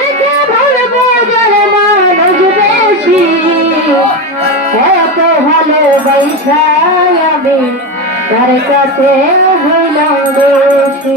যাকে বলব যার মানুষ বেশি। এত ভালোবাসায় তার কাছে হইলাম দোষী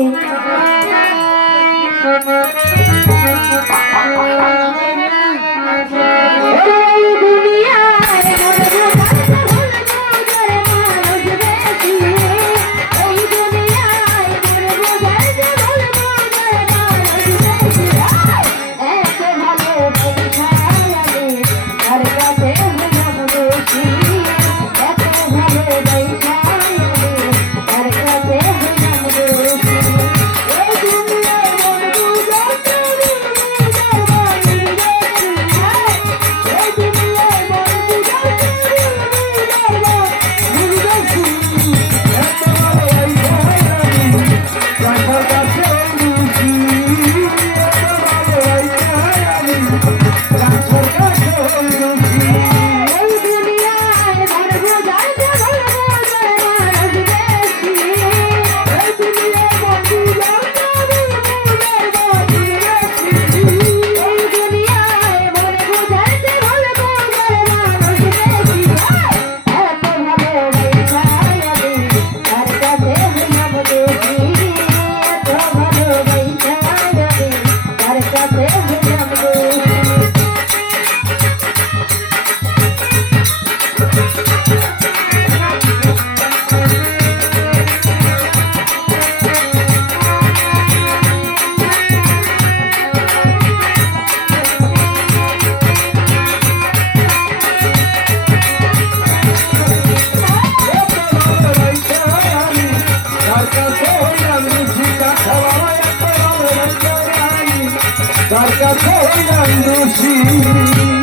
দুঃখ পাগলা